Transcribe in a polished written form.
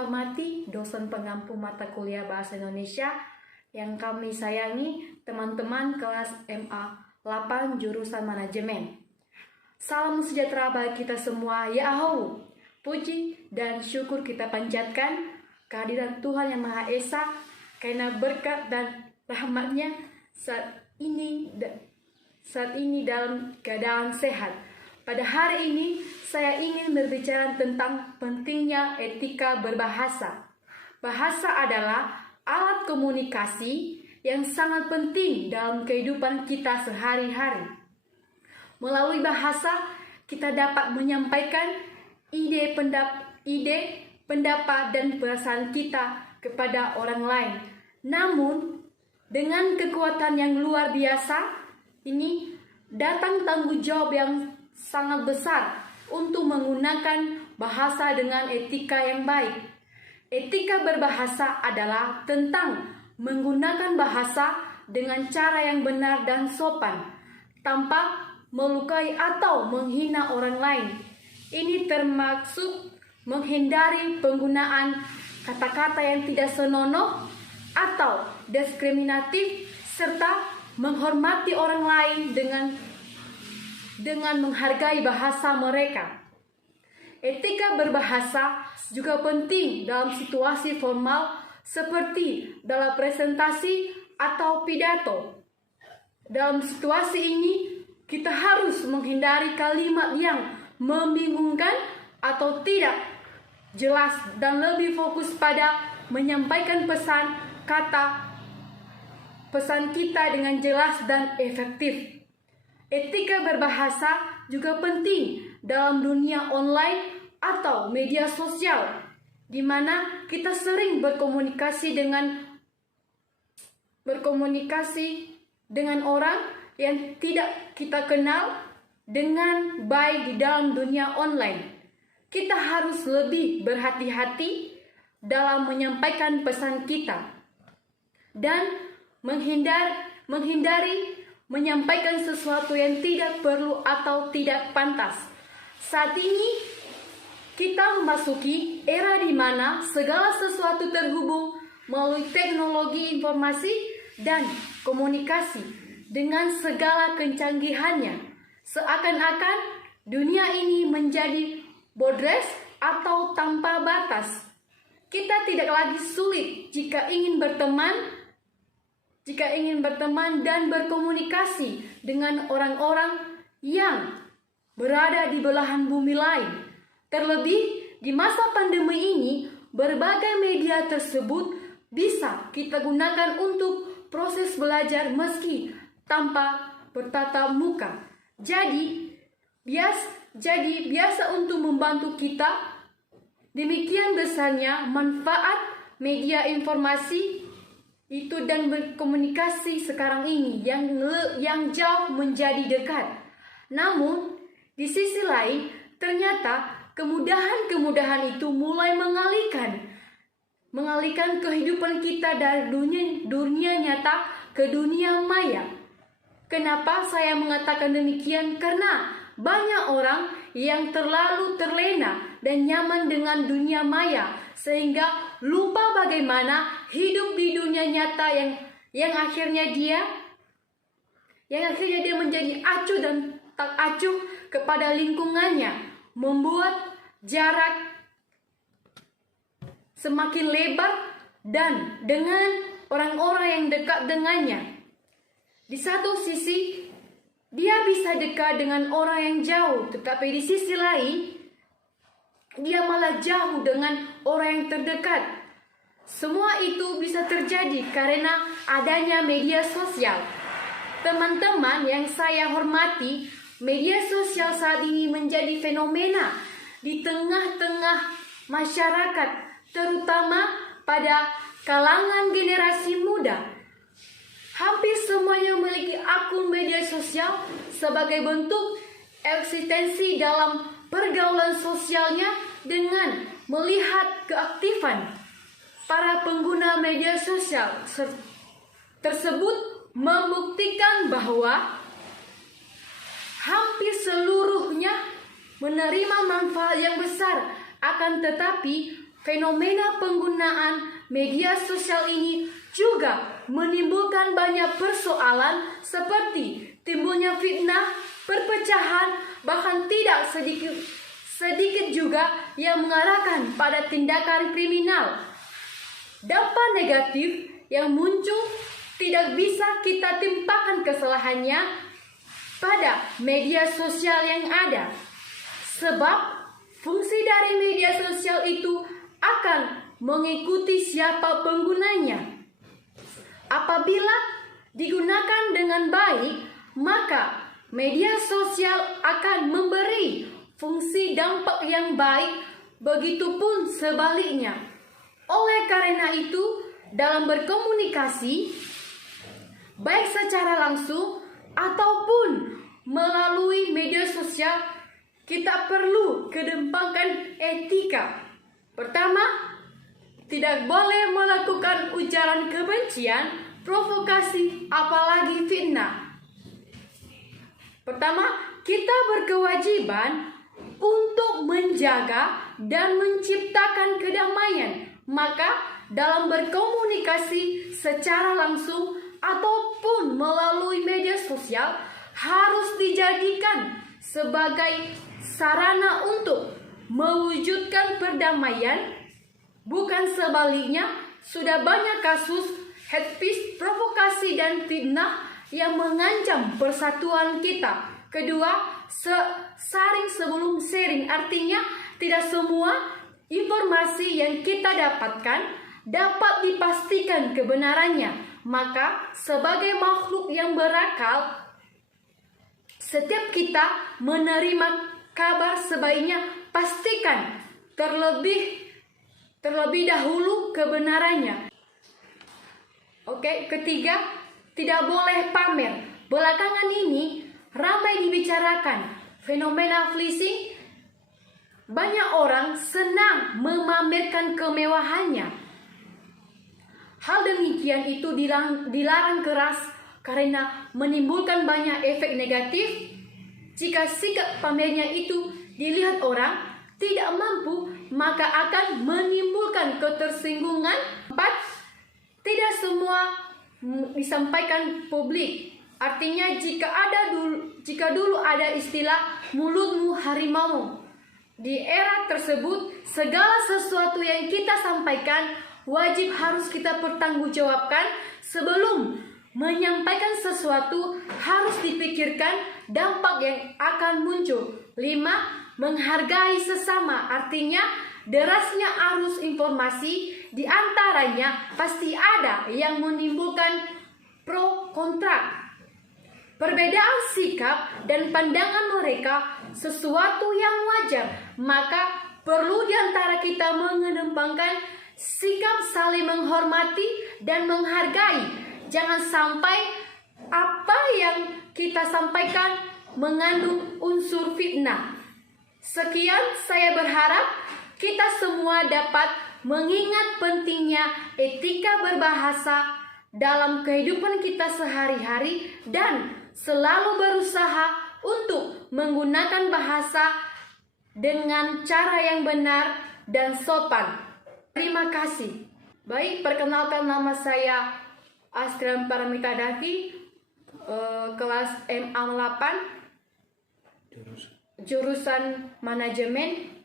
hormati dosen pengampu mata kuliah Bahasa Indonesia yang kami sayangi, teman-teman kelas MA 8 jurusan manajemen. Salam sejahtera bagi kita semua, Yahoo. Puji dan syukur kita panjatkan kehadiran Tuhan Yang Maha Esa karena berkat dan rahmat-Nya saat ini dalam keadaan sehat. Pada hari ini saya ingin berbicara tentang pentingnya etika berbahasa. Bahasa adalah alat komunikasi yang sangat penting dalam kehidupan kita sehari-hari. Melalui bahasa kita dapat menyampaikan ide, pendapat dan perasaan kita kepada orang lain. Namun dengan kekuatan yang luar biasa ini datang tanggung jawab yang sangat besar untuk menggunakan bahasa dengan etika yang baik. Etika berbahasa adalah tentang menggunakan bahasa dengan cara yang benar dan sopan, tanpa melukai atau menghina orang lain. Ini termaksud menghindari penggunaan kata-kata yang tidak senonoh atau diskriminatif, serta menghormati orang lain dengan menghargai bahasa mereka. Etika berbahasa juga penting dalam situasi formal seperti dalam presentasi atau pidato. Dalam situasi ini, kita harus menghindari kalimat yang membingungkan atau tidak jelas dan lebih fokus pada menyampaikan pesan kita dengan jelas dan efektif. Etika berbahasa juga penting dalam dunia online atau media sosial, di mana kita sering berkomunikasi dengan orang yang tidak kita kenal dengan baik di dalam dunia online. Kita harus lebih berhati-hati dalam menyampaikan pesan kita dan menghindari menyampaikan sesuatu yang tidak perlu atau tidak pantas. Saat ini kita memasuki era di mana segala sesuatu terhubung melalui teknologi informasi dan komunikasi dengan segala kecanggihannya. Seakan-akan dunia ini menjadi borders atau tanpa batas. Kita tidak lagi sulit jika ingin berteman dan berkomunikasi dengan orang-orang yang berada di belahan bumi lain. Terlebih di masa pandemi ini, berbagai media tersebut bisa kita gunakan untuk proses belajar meski tanpa bertatap muka. Jadi biasa untuk membantu kita. Demikian besarnya manfaat media informasi itu dan berkomunikasi sekarang ini yang jauh menjadi dekat. Namun di sisi lain ternyata kemudahan itu mulai mengalihkan kehidupan kita dari dunia nyata ke dunia maya. Kenapa saya mengatakan demikian? Karena banyak orang yang terlalu terlena dan nyaman dengan dunia maya sehingga lupa bagaimana hidup di dunia nyata yang akhirnya dia menjadi acuh dan tak acuh kepada lingkungannya, membuat jarak semakin lebar dan dengan orang-orang yang dekat dengannya. Di satu sisi dia bisa dekat dengan orang yang jauh, tetapi di sisi lain dia malah jauh dengan orang yang terdekat. Semua itu bisa terjadi karena adanya media sosial. Teman-teman yang saya hormati, media sosial saat ini menjadi fenomena di tengah-tengah masyarakat, terutama pada kalangan generasi muda. Hampir semuanya memiliki akun media sosial sebagai bentuk eksistensi dalam pergaulan sosialnya. Dengan melihat keaktifan para pengguna media sosial tersebut membuktikan bahwa hampir seluruhnya menerima manfaat yang besar, akan tetapi fenomena penggunaan media sosial ini juga menimbulkan banyak persoalan seperti timbulnya fitnah, perpecahan, bahkan tidak sedikit juga yang mengarahkan pada tindakan kriminal. Dampak negatif yang muncul tidak bisa kita timpakan kesalahannya pada media sosial yang ada. Sebab fungsi dari media sosial itu akan mengikuti siapa penggunanya. Apabila digunakan dengan baik, maka media sosial akan memberi fungsi dampak yang baik, begitupun sebaliknya. Oleh karena itu, dalam berkomunikasi, baik secara langsung ataupun melalui media sosial, kita perlu kedepankan etika. Pertama, tidak boleh melakukan ujaran kebencian, provokasi, apalagi fitnah. Pertama, kita berkewajiban untuk menjaga dan menciptakan kedamaian. Maka, dalam berkomunikasi secara langsung ataupun melalui media sosial harus dijadikan sebagai sarana untuk mewujudkan perdamaian. Bukan sebaliknya, sudah banyak kasus hate speech, provokasi, dan fitnah yang mengancam persatuan kita. Kedua, saring sebelum sharing, artinya tidak semua informasi yang kita dapatkan dapat dipastikan kebenarannya. Maka, sebagai makhluk yang berakal, setiap kita menerima kabar sebaiknya pastikan terlebih dahulu kebenarannya. Oke, ketiga, tidak boleh pamer. Belakangan ini ramai dibicarakan fenomena flexing. Banyak orang senang memamerkan kemewahannya. Hal demikian itu dilarang keras karena menimbulkan banyak efek negatif. Jika sikap pamernya itu dilihat orang tidak mampu, maka akan menimbulkan ketersinggungan. 4. Tidak semua disampaikan publik. Artinya jika dulu ada istilah mulutmu harimau. Di era tersebut, segala sesuatu yang kita sampaikan wajib harus kita pertanggungjawabkan. Sebelum menyampaikan sesuatu harus dipikirkan dampak yang akan muncul. 5. Menghargai sesama, artinya derasnya arus informasi, di antaranya pasti ada yang menimbulkan pro kontra. Perbedaan sikap dan pandangan mereka sesuatu yang wajar, maka perlu di antara kita mengedepankan sikap saling menghormati dan menghargai. Jangan sampai apa yang kita sampaikan mengandung unsur fitnah. Sekian, saya berharap kita semua dapat mengingat pentingnya etika berbahasa dalam kehidupan kita sehari-hari dan selalu berusaha untuk menggunakan bahasa dengan cara yang benar dan sopan. Terima kasih. Baik, perkenalkan, nama saya Astrid Paramita Dati, kelas MA 8, jurusan manajemen.